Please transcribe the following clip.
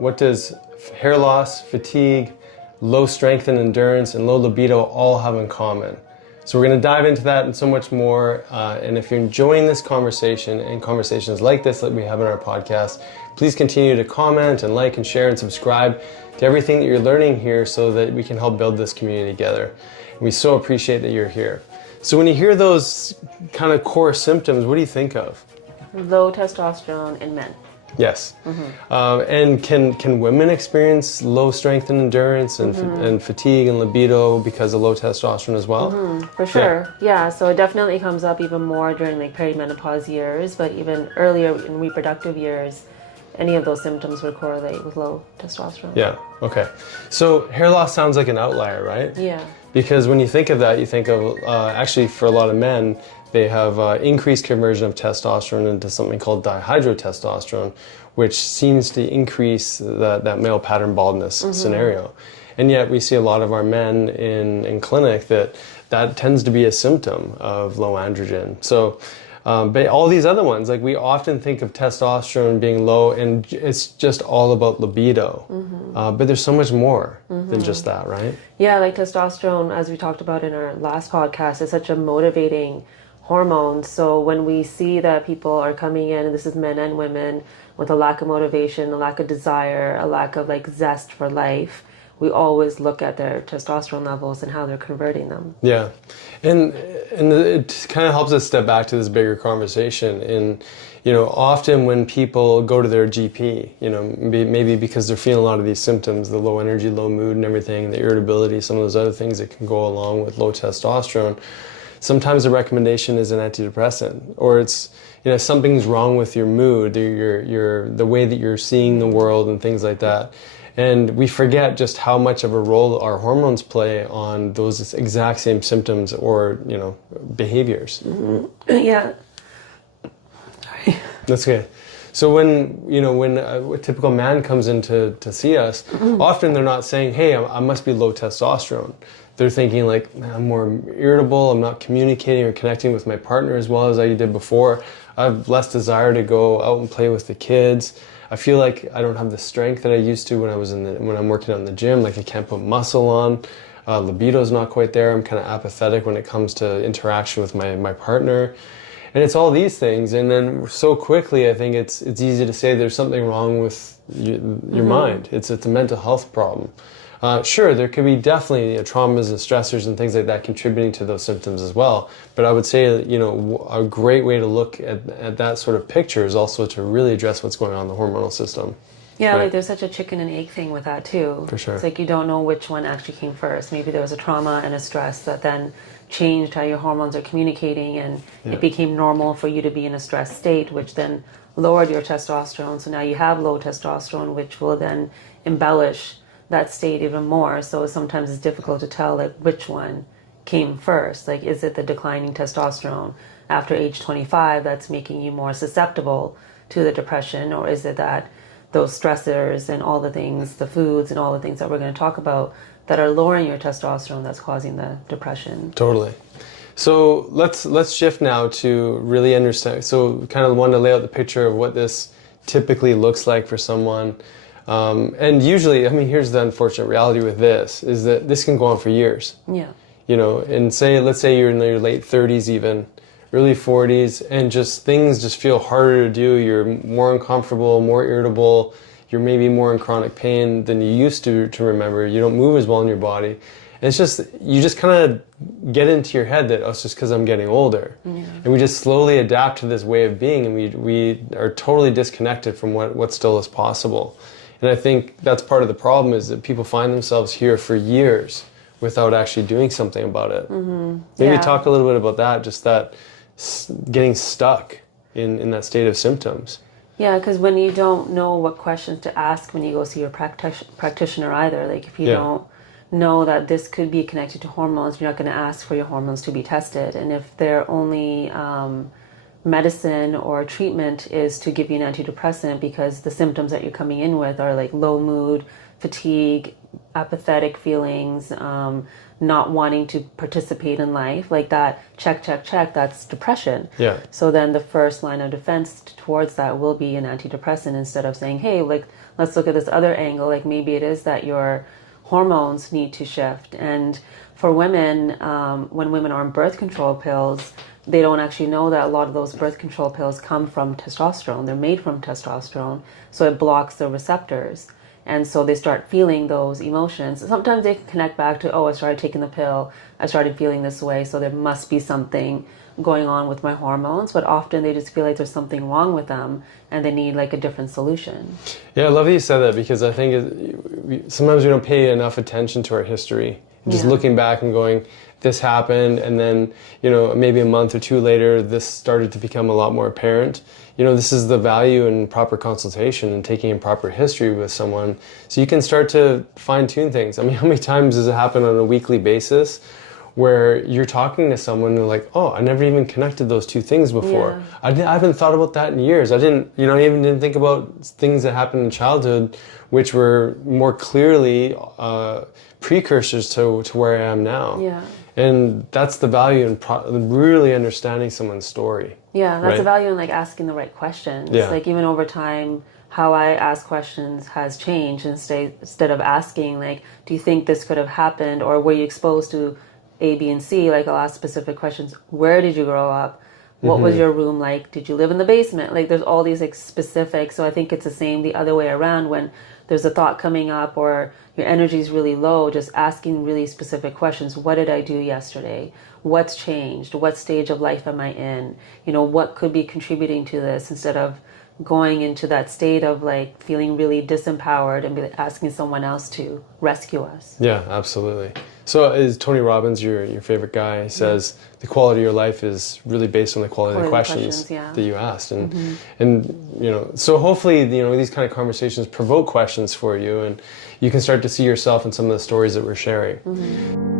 What does hair loss, fatigue, low strength and endurance, and low libido all have in common? So we're going to dive into that and so much more. And if you're enjoying this conversation and conversations like this that we have in our podcast, please continue to comment and like and share and subscribe to everything that you're learning here so that we can help build this community together. And we so appreciate that you're here. So when you hear those kind of core symptoms, what do you think of? Low testosterone in men. Yes. And can women experience low strength and endurance and fatigue and libido because of low testosterone as well? For sure. Yeah, so it definitely comes up even more during like perimenopause years, but even earlier in reproductive years, any of those symptoms would correlate with low testosterone. Yeah, okay. So hair loss sounds like an outlier, right? Yeah. Because when you think of that, you think of, actually for a lot of men, they have increased conversion of testosterone into something called dihydrotestosterone, which seems to increase that male pattern baldness scenario. And yet we see a lot of our men in clinic that tends to be a symptom of low androgen. So, but all these other ones, like we often think of testosterone being low and it's just all about libido. But there's so much more than just that, right? Yeah, like testosterone, as we talked about in our last podcast, is such a motivating hormone. So when we see that people are coming in, and this is men and women, with a lack of motivation, a lack of desire, a lack of like zest for life, we always look at their testosterone levels and how they're converting them. Yeah, and it kind of helps us step back to this bigger conversation. And often when people go to their GP, maybe because they're feeling a lot of these symptoms, the low energy, low mood, and everything, the irritability, some of those other things that can go along with low testosterone. Sometimes the recommendation is an antidepressant, or it's something's wrong with your mood, the way that you're seeing the world, and things like that. And we forget just how much of a role our hormones play on those exact same symptoms or behaviors. Yeah. Sorry. That's okay. So when a typical man comes in to see us, often they're not saying, "Hey, I must be low testosterone." They're thinking like, I'm more irritable, I'm not communicating or connecting with my partner as well as I did before. I have less desire to go out and play with the kids. I feel like I don't have the strength that I used to when I'm working out in the gym. Like I can't put muscle on. Libido's not quite there. I'm kind of apathetic when it comes to interaction with my partner. And it's all these things. And then so quickly, I think it's easy to say there's something wrong with your mind. It's a mental health problem. Sure, there could be definitely traumas and stressors and things like that contributing to those symptoms as well. But I would say, a great way to look at that sort of picture is also to really address what's going on in the hormonal system. Yeah, right? like there's such a chicken and egg thing with that too. For sure. It's like you don't know which one actually came first. Maybe there was a trauma and a stress that then changed how your hormones are communicating, and it became normal for you to be in a stress state, which then lowered your testosterone. So now you have low testosterone, which will then embellish that state even more. So sometimes it's difficult to tell like which one came first. Like, is it the declining testosterone after age 25 that's making you more susceptible to the depression, or is it that those stressors and all the things, the foods and all the things that we're going to talk about that are lowering your testosterone that's causing the depression? Totally. So let's shift now to really understand. So kind of want to lay out the picture of what this typically looks like for someone. And usually, here's the unfortunate reality with this, is that this can go on for years. Yeah. And let's say you're in your late 30s even, early 40s, and things just feel harder to do. You're more uncomfortable, more irritable. You're maybe more in chronic pain than you used to remember. You don't move as well in your body. And you just kind of get into your head that, it's just because I'm getting older. Yeah. And we just slowly adapt to this way of being, and we are totally disconnected from what still is possible. And I think that's part of the problem, is that people find themselves here for years without actually doing something about it. Maybe talk a little bit about that, just that getting stuck in that state of symptoms. Yeah, because when you don't know what questions to ask when you go see your practitioner either, like if you don't know that this could be connected to hormones, you're not going to ask for your hormones to be tested. And if their only medicine or treatment is to give you an antidepressant because the symptoms that you're coming in with are like low mood, fatigue, apathetic feelings, not wanting to participate in life, like that, check, that's depression. Yeah. So then the first line of defense towards that will be an antidepressant, instead of saying, hey, like, let's look at this other angle. Like maybe it is that your hormones need to shift. And for women, when women are on birth control pills, they don't actually know that a lot of those birth control pills come from testosterone. They're made from testosterone, so it blocks the receptors. And so they start feeling those emotions. Sometimes they can connect back to, oh, I started taking the pill, I started feeling this way, so there must be something going on with my hormones. But often they just feel like there's something wrong with them and they need like a different solution. Yeah, I love that you said that, because I think sometimes we don't pay enough attention to our history. Just looking back and going, this happened, and then, you know, maybe a month or two later, this started to become a lot more apparent. You know, this is the value in proper consultation and taking in proper history with someone, so you can start to fine-tune things. I mean, how many times does it happen on a weekly basis where you're talking to someone and they're like, oh, I never even connected those two things before. I haven't thought about that in years. I even didn't think about things that happened in childhood, which were more clearly precursors to where I am now. Yeah. And that's the value in really understanding someone's story. Yeah, that's right? the value in like asking the right questions. Yeah. Like even over time, how I ask questions has changed. Instead of asking like, do you think this could have happened, or were you exposed to A, B, and C? Like I'll ask specific questions. Where did you grow up? What was your room like? Did you live in the basement? Like there's all these like specific. So I think it's the same the other way around. When there's a thought coming up or your energy is really low, just asking really specific questions. What did I do yesterday? What's changed? What stage of life am I in? You know, what could be contributing to this, instead of going into that state of like feeling really disempowered and asking someone else to rescue us. Yeah, absolutely. So is Tony Robbins your favorite guy? He says the quality of your life is really based on the quality of the questions that you asked. And you know, so hopefully, you know, these kind of conversations provoke questions for you, and you can start to see yourself in some of the stories that we're sharing.